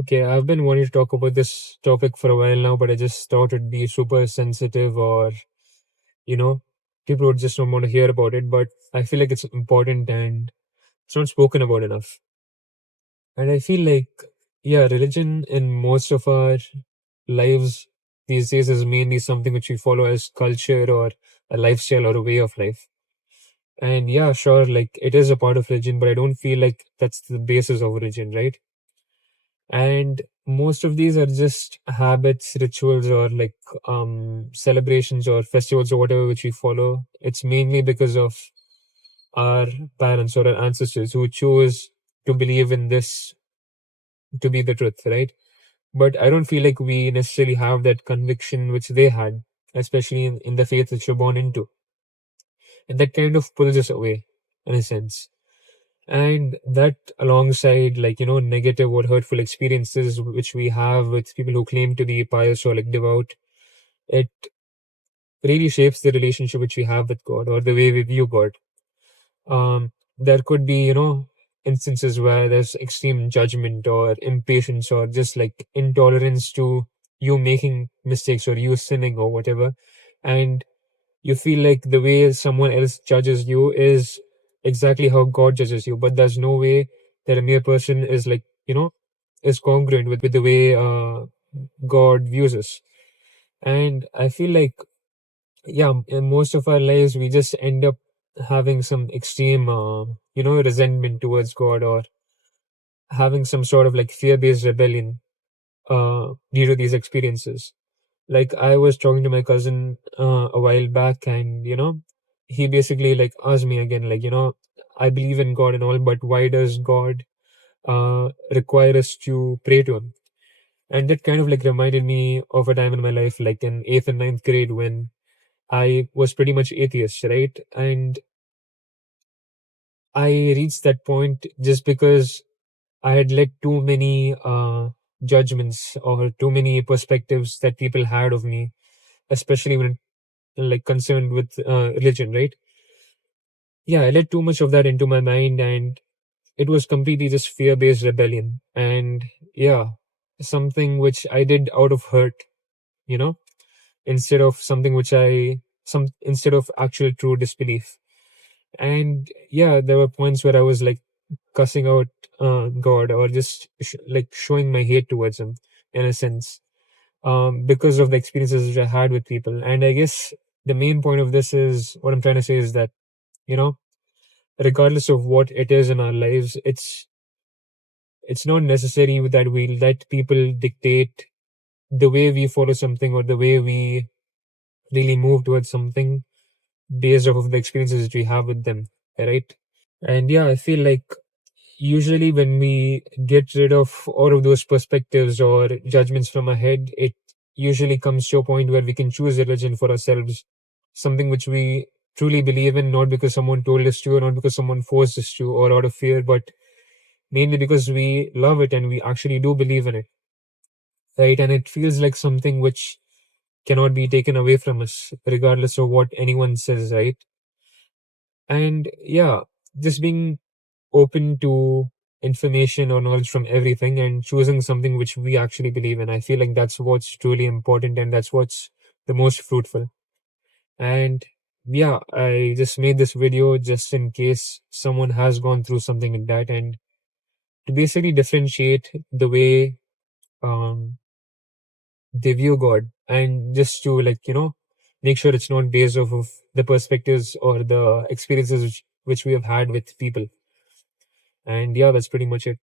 Okay, I've been wanting to talk about this topic for a while now, but I just thought it'd be super sensitive or, you know, people would just don't want to hear about it. But I feel like it's important and it's not spoken about enough. And I feel like, yeah, religion in most of our lives these days is mainly something which we follow as culture or a lifestyle or a way of life. And yeah, sure, like it is a part of religion, but I don't feel like that's the basis of religion, right? And most of these are just habits, rituals, or like celebrations or festivals or whatever which we follow. It's mainly because of our parents or our ancestors who chose to believe in this to be the truth, right? But I don't feel like we necessarily have that conviction which they had, especially in the faith which you're born into. And that kind of pulls us away in a sense. And that alongside like, negative or hurtful experiences which we have with people who claim to be pious or like devout, it really shapes the relationship which we have with God or the way we view God. There could be, instances where there's extreme judgment or impatience or just like intolerance to you making mistakes or you sinning or whatever. And you feel like the way someone else judges you is exactly how God judges you, but there's no way that a mere person is like, is congruent with the way God views us. And I feel like, yeah, in most of our lives, we just end up having some extreme, resentment towards God or having some sort of like fear based rebellion due to these experiences. Like I was talking to my cousin a while back, and he basically like asked me again, like, I believe in God and all, but why does God require us to pray to him? And that kind of like reminded me of a time in my life, like in eighth and ninth grade, when I was pretty much atheist, right? And I reached that point just because I had let too many judgments or too many perspectives that people had of me, especially when like concerned with religion, right? Yeah, I let too much of that into my mind, and it was completely just fear-based rebellion. And yeah, something which I did out of hurt, you know, instead of something which instead of actual true disbelief. And yeah, there were points where I was like cussing out God or just like showing my hate towards him in a sense, because of the experiences which I had with people. And I guess the main point of this is what I'm trying to say is that, you know, regardless of what it is in our lives, it's not necessary that we let people dictate the way we follow something or the way we really move towards something based off of the experiences that we have with them, right? And yeah, I feel like usually when we get rid of all of those perspectives or judgments from our head, it usually comes to a point where we can choose religion for ourselves, something which we truly believe in, not because someone told us to or not because someone forced us to or out of fear, but mainly because we love it and we actually do believe in it, right? And it feels like something which cannot be taken away from us, regardless of what anyone says, right? And yeah, just being open to information or knowledge from everything and choosing something which we actually believe in. I feel like that's what's truly important and that's what's the most fruitful. And yeah, I just made this video just in case someone has gone through something like that and to basically differentiate the way um, they view God and just to like, make sure it's not based off of the perspectives or the experiences which we have had with people. And yeah, that's pretty much it.